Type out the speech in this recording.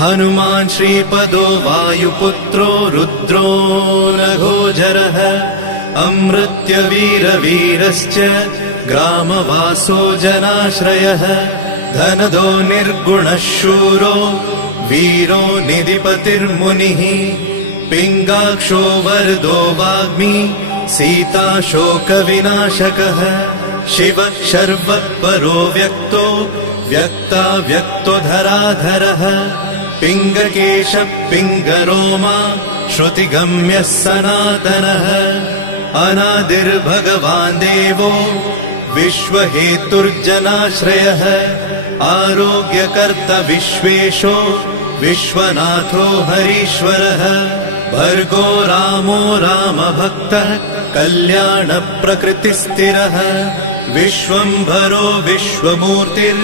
हनुमान् श्रीपदो वायुपुत्रो रुद्रो नघोजरः अमृत्यवीरवीरश्च ग्रामवासो जनाश्रयः धनदो निर्गुणः शूरो वीरो निधिपतिर्मुनिः पिङ्गाक्षो वरदो वाग्मी सीता शोकविनाशकः शिवः शर्वः परो व्यक्तो व्यक्तो धराधरः पिङ्गकेशः पिङ्गरोमा श्रुतिगम्यः सनातनः अनादिर्भगवान् देवो विश्वहेतुर्जनाश्रयः आरोग्यकर्ता विश्वेशो विश्वनाथो हरीश्वरः भर्गो रामो रामभक्तः कल्याणप्रकृतिस्थिरः विश्वम्भरो विश्वमूर्तिर्